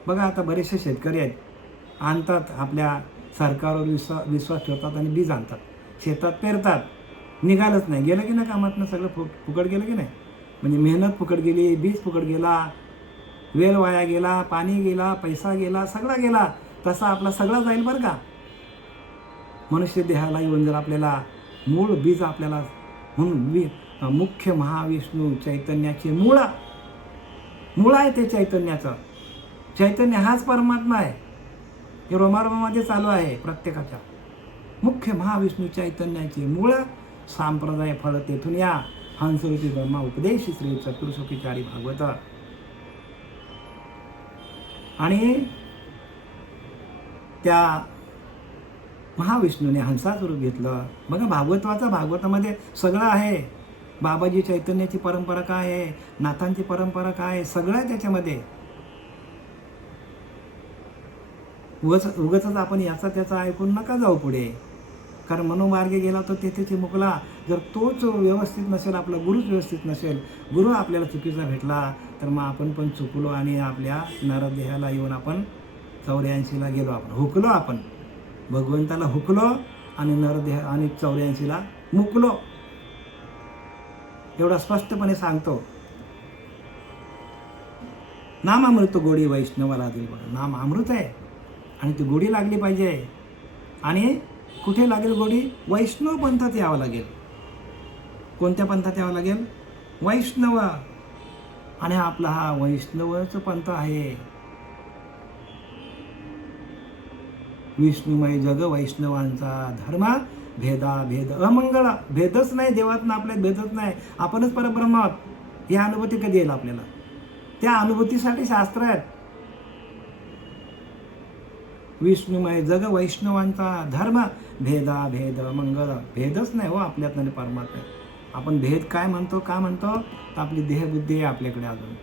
बघा. आता बरेचसे शेतकरी आहेत, आणतात आपल्या सरकारवर विश्वास ठेवतात आणि बीज आणतात, शेतात पेरतात, निघालच नाही. गेलं की नाही कामातनं सगळं फुकट गेलं की नाही. म्हणजे मेहनत फुकट गेली, बीज फुकट गेला, वेळ वाया गेला, पाणी गेला, पैसा गेला, सगळा गेला. तसा आपला सगळा जाईल बरं का. मनुष्य देहाला येऊन जर आपल्याला मूळ बीज आपल्याला, म्हणून मुख्य महाविष्णू चैतन्याचे मूळ आहे ते चैतन्याचं. चैतन्य हाच परमात्मा आहे. हे रोमारोमामध्ये चालू आहे प्रत्येकाच्या. मुख्य महाविष्णू चैतन्याचे मूळ सांप्रदाय फळ तेथून या. हंसरूपी ब्रह्मा उपदेश श्री चतुर्सुखीचारी भागवत. आणि त्या महाविष्णूने हंसाचं रूप घेतलं. बघा भागवतामध्ये सगळं आहे. बाबाजी चैतन्याची परंपरा काय आहे, नाथांची परंपरा काय आहे, सगळं आहे त्याच्यामध्ये. उगाच आपण याचा त्याचा ऐकून नका जाऊ पुढे. कारण मनोमार्गे गेला तो तेथेची मुकला. जर तोच व्यवस्थित नसेल, आपला गुरुच व्यवस्थित नसेल, गुरु आपल्याला चुकीचा भेटला, तर मग आपण पण चुकलो आणि आपल्या नरदेहाला येऊन आपण 84ला गेलो. आपण हुकलो, आपण भगवंताला हुकलो आणि नरदेह आणि 84ला मुकलो. एवढा स्पष्टपणे सांगतो. नाम अमृत गोडी वैष्णवाला दिल. बघा, नाम अमृत आहे आणि ती गोडी लागली पाहिजे. आणि कुठे लागेल गोडी? वैष्णव पंथात यावं लागेल. कोणत्या पंथात यावं लागेल? वैष्णव. आणि आपला हा वैष्णवच पंथ आहे. विष्णुमय जग वैष्णवांचा धर्म, भेद अमंगळ. भेदच नाही देवात ना, आपल्यात भेदच नाही. आपणच परब्रह्म आहोत. ही अनुभूती कधी येईल आपल्याला? त्या अनुभूतीसाठी शास्त्र आहेत. विष्णुमय जग वैष्णवांचा धर्म, भेद मंगळ. भेदच नाही हो आपल्यात आणि परमात्म्यात. आपण भेद काय म्हणतो, का म्हणतो? तर आपली देहबुद्धी आहे आपल्याकडे अजून.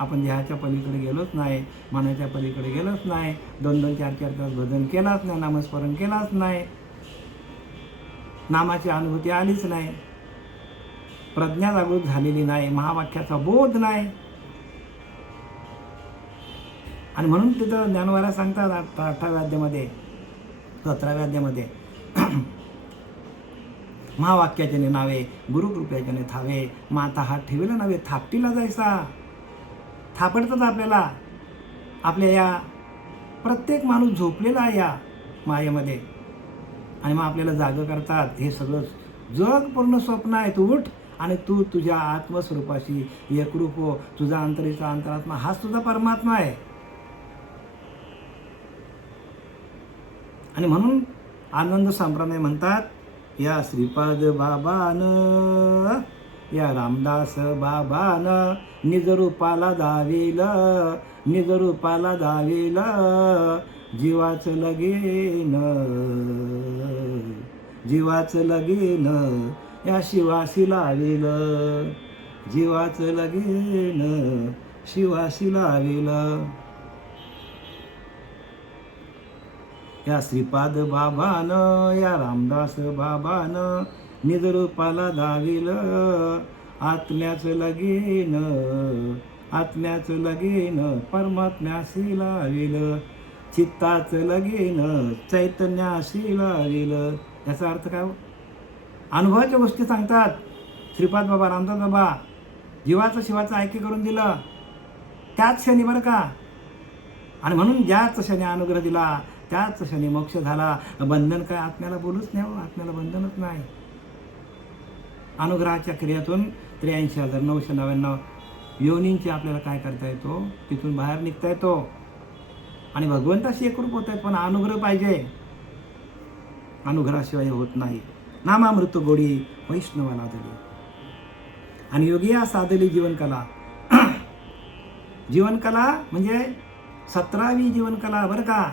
आपण देहाच्या पलीकडे गेलोच नाही, मनाच्या पलीकडे गेलोच नाही, 2-2, 4-4 तास भजन केलाच नाही, नामस्मरण केलाच नाही, नामाची अनुभूती आलीच नाही, प्रज्ञा जागृत झालेली नाही, महावाक्याचा बोध नाही. आणि म्हणून तिथं ज्ञानवाला सांगतात 8व्या अध्यायामध्ये, 17व्या अध्यायामध्ये, महावाक्याचे नावे गुरुकृपेच्याने थावे, माता हात ठेविला नव्हे थापटीला जायचा. थापडतात आपल्याला. आपल्या या प्रत्येक माणूस झोपलेला आहे या मायेमध्ये, आणि मग आपल्याला जागं करतात. हे सगळं जग पूर्ण स्वप्न आहे. तू उठ आणि तू तुझ्या आत्मस्वरूपाशी एकरूप हो. तुझा अंतरीचा अंतरात्मा हाच तुझा परमात्मा आहे. आणि म्हणून आनंद संप्रदाय म्हणतात, या श्रीपाद बाबान, या रामदास बाबान निज रूपाला दाविल, निज रूपाला दाविल, जीवाचं लगीन, जीवाचं लगीन या शिवासी लाविल, जीवाचं लगीन शिवासी लाविल. या श्रीपाद बाबान, या रामदास बाबान निज रूपाला दाविल, आत्म्याचं लगीन, आत्म्याचं लगीन परमात्म्याशी लाविल, चित्ताचं लगीन चैतन्याशी लाविल. याचा अर्थ काय? अनुभवाच्या गोष्टी सांगतात श्रीपाद बाबा, रामदास बाबा. जीवाचं शिवाचं ऐक्य करून दिलं त्याच क्षणी, बरं का. आणि म्हणून ज्याच क्षणी अनुग्रह दिला त्याच क्षणी मोक्ष झाला. बंधन काय? आत्म्याला बोलूच नाही हो, आत्म्याला बंधनच नाही. अनुग्रहाच्या क्रियेतून 83,999 योनींची आपल्याला काय करता येतो? तिथून बाहेर निघता येतो आणि भगवंताशी एकरूप होत आहेत. पण अनुग्रह पाहिजे, अनुग्रहाशिवाय होत नाही. नामामृत गोडी वैष्णवाला दिली. आणि योगिया साधली जीवनकला. जीवनकला म्हणजे 17वी जीवनकला, बरं का.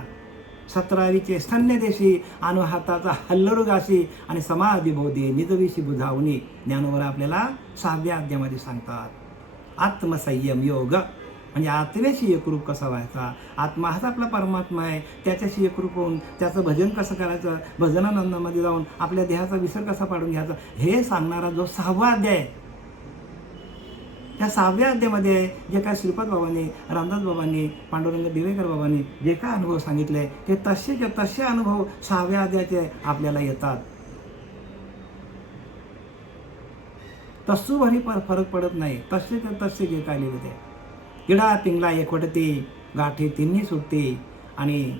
17वीचे स्तन्यदेशी अनु हाताचा हल्लरुगाशी आणि समाधिबोधी निजविशी बुधावणी ज्ञानोबर आपल्याला 6व्या अध्यायामध्ये सांगतात. आत्मसंयम योग म्हणजे आत्म्याशी एकरूप कसा व्हायचा. आत्मा हाच आपला परमात्मा आहे. त्याच्याशी एकरूप होऊन त्याचं भजन कसं करायचं, भजनानंदामध्ये जाऊन आपल्या देहाचा विसर कसा पाडून घ्यायचा, हे सांगणारा जो 6वा अध्याय. त्या 6व्या अध्यायामध्ये जे काय श्रीपाद बाबांनी, रामदास बाबांनी, पांडुरंग दिवेकर बाबांनी जे काय अनुभव सांगितले, ते तसेच्या तसे अनुभव 6व्या अध्यायाचे आपल्याला येतात. तसूभरी फरक पडत नाही. तसेच्या तसे जे काय लिहिले ते. इडा पिंगला एकवटती, गाठी तिन्ही सुटती, आणि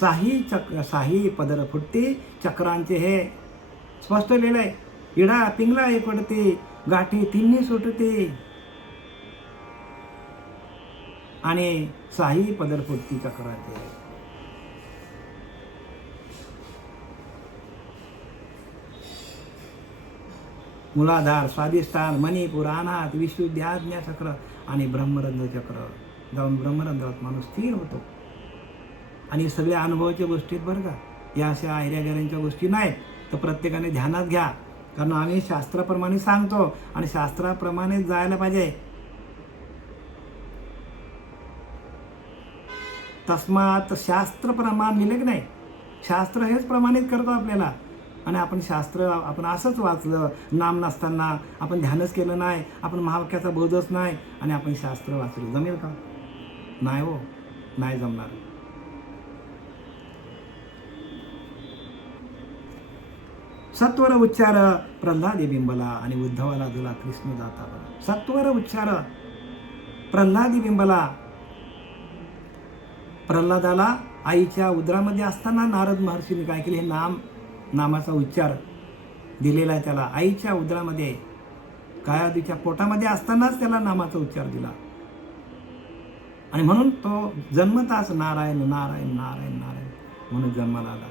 साही पदर फुटती, चक्रांचे हे स्पष्ट लिहिलं आहे. इडा पिंगला एकवटती, गाठी तिन्ही सुटती, आणि साही पदर फुटती चक्रांचे. मूलाधार, स्वाधिष्ठान, मणिपूर, अनाथ, विशुद्धी, आज्ञा चक्र आणि ब्रह्मरंध्र चक्र. जाऊन ब्रह्मरंध्रात माणूस स्थिर होतो. आणि सगळ्या अनुभवाच्या गोष्टी आहेत बरं का, या अशा ऐऱ्यागऱ्यांच्या गोष्टी नाहीत. तर प्रत्येकाने ध्यानात घ्या, कारण आम्ही शास्त्राप्रमाणे सांगतो आणि शास्त्राप्रमाणे जायला पाहिजे. तस्मात शास्त्र प्रमाण लिहिले की नाही, शास्त्र हेच प्रमाणित करतो आपल्याला. आणि आपण शास्त्र आपण असंच वाचलं, नाम नसताना आपण ध्यानच केलं नाही, आपण महावाक्याचा बोधच नाही आणि आपण शास्त्र वाचलं, जमेल का? नाही हो, नाही जमणार. सत्वर उच्चार प्रल्हादी बिंबला आणि उद्धवाला दिला कृष्ण दाता. सत्वर उच्चार प्रल्हादी बिंबला, प्रल्हादाला आईच्या उदरामध्ये असताना नारद महर्षीने काय केले, हे नामाचा उच्चार दिलेला आहे त्याला. आईच्या उदरामध्ये कायादीच्या पोटामध्ये असतानाच त्याला नामाचा उच्चार दिला आणि म्हणून तो जन्मताच नारायण नारायण नारायण नारायण म्हणून जन्माला आला.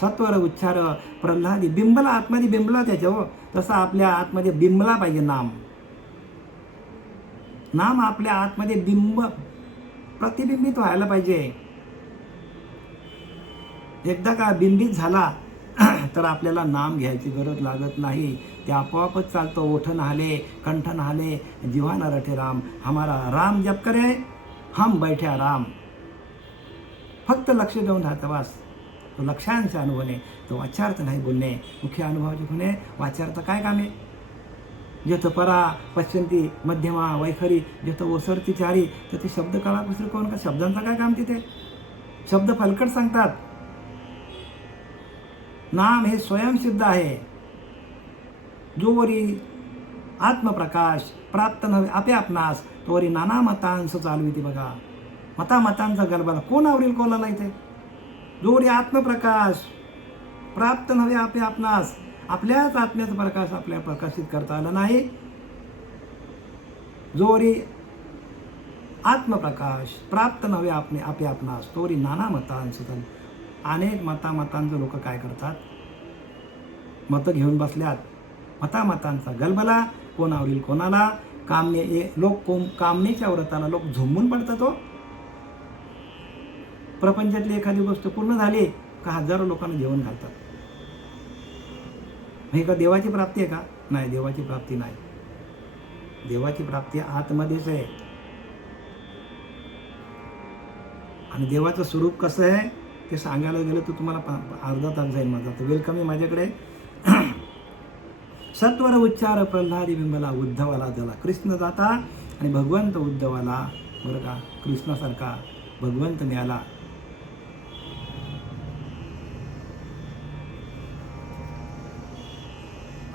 सत्वर उच्चार प्रल्हादी बिंबला, आतमध्ये बिंबला त्याच्या हो. तसं आपल्या आतमध्ये बिंबला पाहिजे नाम. नाम आपल्या आतमध्ये प्रतिबिंबित व्हायला पाहिजे. एकदा का बिंबित झाला तर आपल्याला नाम घ्यायची गरज लागत नाही, ते आपोआपच चालतो. ओठ नहाले, कंठ नहाले, जिव्हा न रटे राम, हमारा राम जप करे हम बैठे आराम. फक्त लक्ष देऊन राहतं बस. तो लक्षांचा अनुभवणे, तो वाचार्थ नाही बोलणे. मुख्य अनुभवाचे गुणे वाचार्थ काय कामे, जेथ परा पश्चंती मध्यमा वैखरी, जेथ ओसरती चारी, तर ते शब्द कळा दुसरं कोण का. शब्दांचं काय काम तिथे, शब्द फलकट सांगतात. नाम हे स्वयंसिद्ध आहे. जोवरी आत्मप्रकाश प्राप्त नव्हे आपे आपणास, तोवरी नाना मतांस चालविते. बघा, मतांचा गलबला कोण आवरील कोणाला इथे. जोवरी आत्मप्रकाश प्राप्त नव्हे आपे आपणास, आपल्याच आत्म्याचा प्रकाश आपल्याला प्रकाशित करता आला नाही. जोवरी आत्मप्रकाश प्राप्त नव्हे आपे आपणास, तोवरी नाना मतांस. अनेक मतांचं लोक काय करतात, मतं घेऊन बसल्यात. मतांचा गलबला कोण आवरील कोणाला. कामनेच्या व्रताला लोक झुंबून पडतात हो. प्रपंचातली एखादी गोष्ट पूर्ण झाली का हजारो लोकांना जेवण घालतात. हे का देवाची प्राप्ती आहे का? नाही, देवाची प्राप्ती नाही. देवाची प्राप्ती आतमध्येच आहे. आणि देवाचं स्वरूप कसं आहे ते सांगायला गेलं तर तुम्हाला अर्धा तास जाईल माझा. तर वेलकम आहे माझ्याकडे. सत्वर उच्चार प्रल्हादी बिंबला, उद्धवाला दिला कृष्ण दाता. आणि भगवंत उद्धवाला बरं का, कृष्णासारखा भगवंत मिळाला.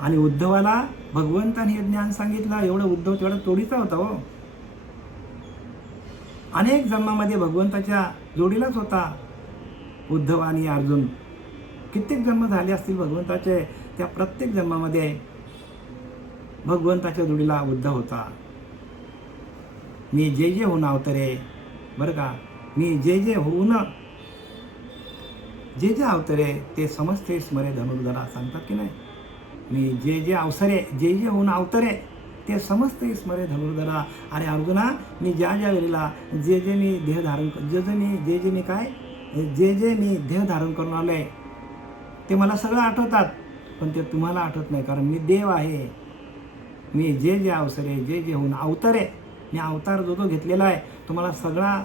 आणि उद्धवाला भगवंताने हे ज्ञान सांगितलं. एवढं उद्धव तेवढा तोडीचा होता हो. अनेक जन्मामध्ये भगवंताच्या जोडीलाच होता उद्धव आणि अर्जुन. कित्येक जन्म झाले असतील भगवंताचे, त्या प्रत्येक जन्मामध्ये भगवंताच्या जोडीला उद्धव होता. मी जे जे होऊन अवतरे, बरं का, मी जे जे होऊन जे जे अवतरे ते समस्ते स्मरे धनुर्धरा, सांगतात की नाही. मी जे जे अवसरे, जे जे होऊन अवतरे ते समस्ते स्मरे धनुर्धरा. अरे अर्जुना, मी ज्या वेळेला जे मी देह धारण जे मी देह धारण करून आलोय ते मला सगळं आठवतात, पण ते तुम्हाला आठवत नाही, कारण मी देव आहे. मी जे जे अवसरे, जे जे होऊन अवतरे, मी अवतार जो घेतलेला आहे तुम्हाला सगळा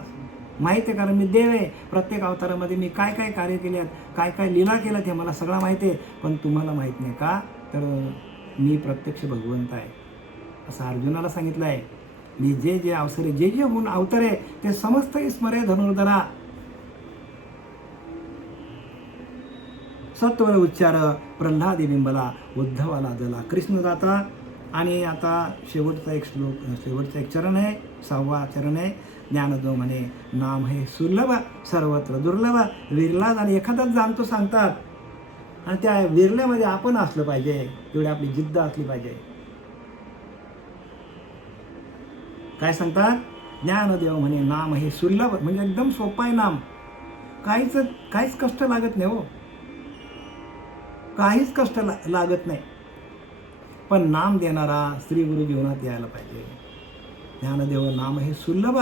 माहीत आहे, कारण मी देव आहे. प्रत्येक अवतारामध्ये मी काय काय कार्य केले आहेत, काय काय लीला केलं ते मला सगळं माहिती आहे, पण तुम्हाला माहीत नाही का, तर मी प्रत्यक्ष भगवंत आहे असं अर्जुनाला सांगितलं आहे. मी जे जे अवसरे, जे जे होऊन अवतरे ते समस्त स्मरे धनुर्धरा. सत्वर उच्चार प्रल्हादी बिंबला, उद्धवाला दिला कृष्णदाता. आणि आता शेवटचा एक चरण आहे, 6वा चरण आहे. ज्ञानदेव म्हणे, नाम हे सुलभ सर्वत्र दुर्लभ, विरला आणि एखादाच जाणतो सांगतात. आणि त्या विरल्यामध्ये आपण असलं पाहिजे, एवढी आपली जिद्द असली पाहिजे. काय सांगतात? ज्ञानदेव म्हणे, नाम हे सुलभ, म्हणजे एकदम सोपं आहे नाम. काहीच कष्ट लागत नाही हो, काहीच कष्ट लागत नाही. पण नाम देणारा श्री गुरु जीवनात यायला पाहिजे. ज्ञानदेव नाम हे सुलभ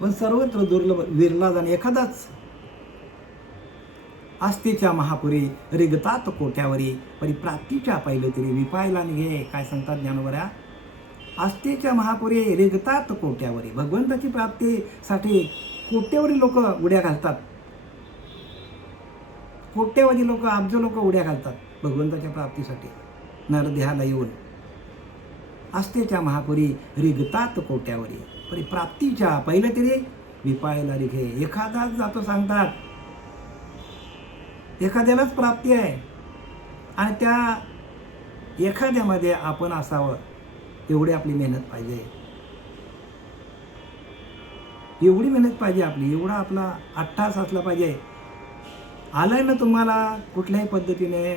पण सर्वत्र दुर्लभ, विरला आणि एखादाच आस्तीच्या महापुरी रिगतात कोट्यावरी परिप्राप्तीच्या पहिले तरी विपायला निघे. काय सांगतात ज्ञानोबऱ्या? आस्तीच्या महापुरी रिगतात कोट्यावरी. भगवंताची प्राप्तीसाठी कोट्यावरी लोक उड्या घालतात. कोट्यवधी लोक, अब्ज लोक उड्या घालतात भगवंताच्या प्राप्तीसाठी नरदेहाला येऊन. आस्तेच्या महापुरी रिगतात कोट्यावरी परिप्राप्तीच्या पहिले तरी विपायला निघे. एखादाच जातो सांगतात, एखाद्यालाच प्राप्ती आहे आणि त्या एखाद्यामध्ये आपण असावं एवढी आपली मेहनत पाहिजे. एवढी मेहनत पाहिजे आपली, एवढा आपला अट्टास असला पाहिजे. आलंय ना तुम्हाला कुठल्याही पद्धतीने,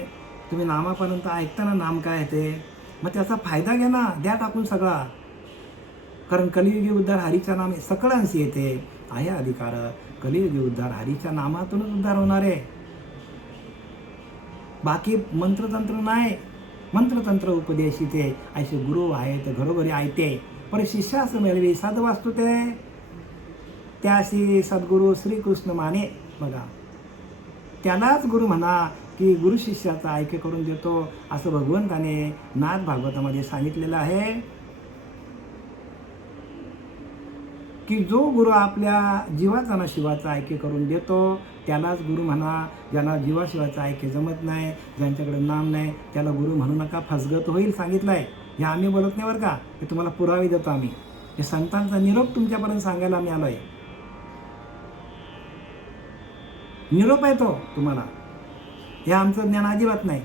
तुम्ही नामापर्यंत ऐकताना नाम काय आहे ते, मग त्याचा फायदा घ्या ना, द्या टाकून सगळा. कारण कलियुगी उद्धार हरीच्या नामे सकळांशी येते. आहे अधिकार, कलियुगी उद्धार हरीच्या नामातूनच उद्धार होणार आहे. बाकी मंत्रतंत्र नाही. मंत्रतंत्र उपदेशी ते ऐसे गुरु आहेत घरोघरी आयते, पर शिष्यास मिळवी सद्वस्तु ते त्याशी सद्गुरु श्रीकृष्ण माने. बघा, त्यालाच गुरु म्हणा की गुरु शिष्याचा ऐक्य करून देतो, असं भगवंताने नाथ भागवतामध्ये सांगितलेलं आहे की जो गुरु आपल्या जीवाचा ना शिवाचा ऐक्य करून देतो त्यालाच गुरु म्हणा. ज्यांना जीवाशिवाचं ऐक्य जमत नाही, ज्यांच्याकडे नाम नाही, त्याला गुरु म्हणू नका, फसगत होईल सांगितलं आहे. हे आम्ही बोलत नाही बरं का, हे तुम्हाला पुरावे देतो आम्ही. हे संतांचा निरोप तुमच्यापर्यंत सांगायला आम्ही आलो आहे. निरोप आहे तो तुम्हाला. हे आमचं ज्ञान अजिबात नाही,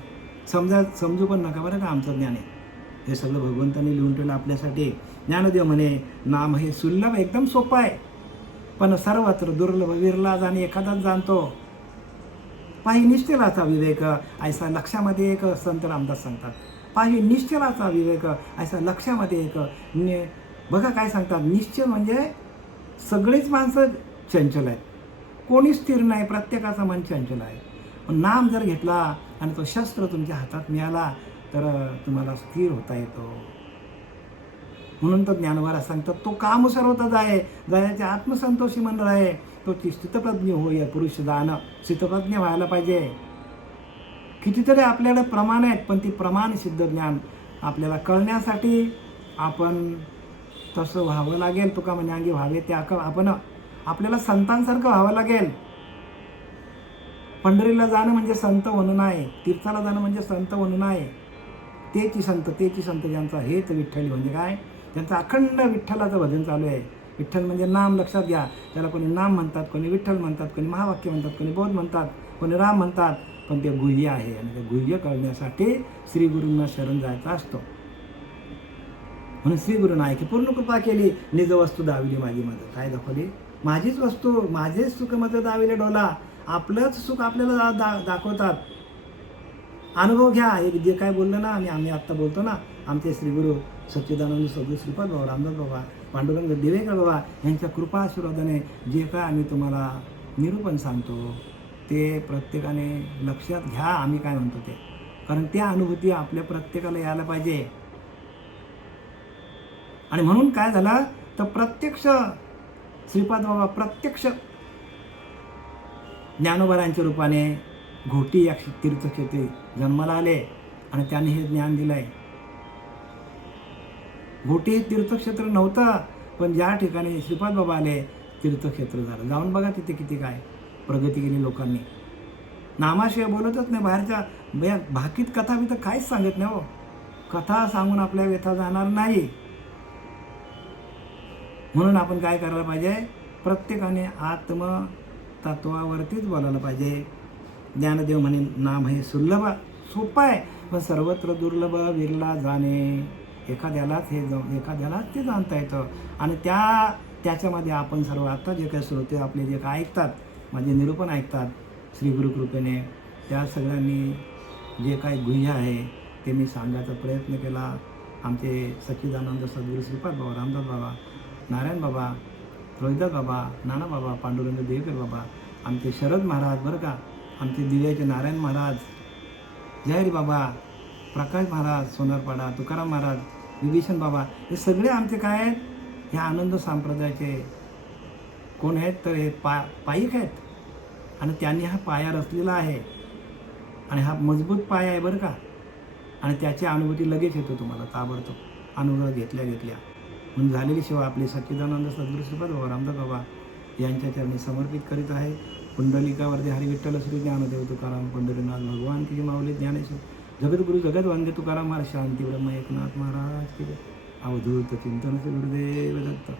समजू पण नका बरं का आमचं ज्ञान आहे. हे सगळं भगवंतांनी लिहून ठेवलं आपल्यासाठी. ज्ञानदेव म्हणे नाम हे सुलभ एकदम सोपं आहे, पण सर्वत्र दुर्लभ विरला आणि एखादाच जाणतो. पाही निश्चलाचा विवेक ऐसा लक्षामध्ये एक. संत रामदास सांगतात, पाही निश्चलाचा विवेक ऐसा लक्षामध्ये एक. बघा काय सांगतात, निश्चल म्हणजे सगळीच माणसं चंचल आहेत, कोणी स्थिर नाही, प्रत्येकाचं मन चंचल आहे. पण नाम जर घेतला आणि तो शस्त्र तुमच्या हातात मिळाला तर तुम्हाला स्थिर होता येतो. म्हणून तो ज्ञानवारा सांगतात, तो काम सर्वता जाय जायचे आत्मसंतोषी मंडळ आहे, तो स्थितप्रज्ञ होय पुरुष दान. स्थितप्रज्ञ व्हायला पाहिजे. कितीतरी आपल्याला प्रमाण आहेत, पण ती प्रमाण सिद्ध ज्ञान आपल्याला कळण्यासाठी आपण तसं व्हावं लागेल. तुका म्हणजे अंगी व्हावे ते आपण आपल्याला संतांसारखं व्हावं लागेल. पंढरीला जाणं म्हणजे संत होणं नाही, तीर्थाला जाणं म्हणजे संत होणं नाही. तेची संत ज्यांचा हेच विठ्ठली म्हणजे काय, त्यांचं अखंड विठ्ठलाचं भजन चालू आहे. विठ्ठल म्हणजे नाम, लक्षात घ्या. त्याला कोणी नाम म्हणतात, कोणी विठ्ठल म्हणतात, कोणी महावाक्य म्हणतात, कोणी बोध म्हणतात, कोणी राम म्हणतात, पण ते गुह्य आहे. आणि ते गुह्य कळण्यासाठी श्रीगुरूंना शरण जायचा असतो. म्हणून श्रीगुरूंना ऐकी पूर्ण कृपा केली, निज वस्तू दाविली माझी मदत. काय दाखवली? माझीच वस्तू, माझेच सुख मदत दाविले डोला. आपलंच सुख आपल्याला दाखवतात. अनुभव घ्या. एक जे काय बोललं ना, आम्ही आत्ता बोलतो ना, आमचे श्रीगुरू सच्चिदानंद सद्गुरू श्रीपाद बाबा, रामदास बाबा, पांडुरंग दिवेकर बाबा यांच्या कृपा आशीर्वादाने जे काय आम्ही तुम्हाला निरूपण सांगतो ते प्रत्येकाने लक्षात घ्या. आम्ही काय म्हणतो ते, कारण त्या अनुभूती आपल्या प्रत्येकाला यायला पाहिजे. आणि म्हणून काय झालं तर प्रत्यक्ष श्रीपाद बाबा प्रत्यक्ष ज्ञानोबारांच्या रूपाने घोटी या तीर्थक्षेत्री जन्माला आले आणि त्यांनी हे ज्ञान दिलं आहे. घोटी हे तीर्थक्षेत्र नव्हतं, पण ज्या ठिकाणी श्रीपाद बाबा आले तीर्थक्षेत्र झालं. जाऊन बघा तिथे किती काय प्रगती केली लोकांनी. नामाशिवाय बोलतच नाही. बाहेरच्या भाकीत कथा बिथं काहीच सांगत नाही हो. कथा सांगून आपल्या व्यथा जाणार नाही. म्हणून आपण काय करायला पाहिजे, प्रत्येकाने आत्मतत्वावरतीच बोलायला पाहिजे. ज्ञानदेव म्हणे नाम हे सुलभ सोपं आहे, पण सर्वत्र दुर्लभ विरला जाणे. एखाद्यालाच ते जाणता येतं. आणि त्याच्यामध्ये आपण सर्व आता जे काही श्रोते आपले जे काय ऐकतात, माझे निरूपण ऐकतात श्री गुरुकृपेने, त्या सगळ्यांनी जे काही गुह्य आहे ते मी सांगायचा प्रयत्न केला. आमचे सच्चिदानंद सद्गुरू श्रीपाद बाबा, रामदास बाबा, नारायण बाबा, रोहिदास बाबा, नाना बाबा, पांडुरंग देवकर बाबा, आमचे शरद महाराज बरं का, आमचे दिव्याचे नारायण महाराज, जयहरी बाबा, प्रकाश महाराज सोनारपाडा, तुकाराम महाराज, विभीषण बाबा, हे सगळे आमचे काय आहेत, हे आनंद संप्रदायाचे कोण आहेत तर हे पायिक आहेत. आणि त्यांनी हा पाया रचलेला आहे आणि हा मजबूत पाया आहे बरं का. आणि त्याची अनुभूती लगेच येतो तुम्हाला ताबडतोब अनुभव घेतल्या घेतल्या. म्हणून झालेली सेवा आपले सच्चिदानंद सद्गुरू श्रीपाद बाबा रामदास बाबा यांच्या चरणी समर्पित करीत आहे. पुंडलिकावरती हरी विठ्ठल श्री ज्ञानदेव तुकाराम पंढरीनाथ भगवान की माऊली ज्ञानेश्वर जगद्गुरु जगत वंदे तुकाराम महाराज शांती ब्रह्म एकनाथ महाराज की जय. अवधूत चिंतन श्री गुरुदेव दत्त.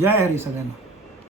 जय हरी सगळ्यांना.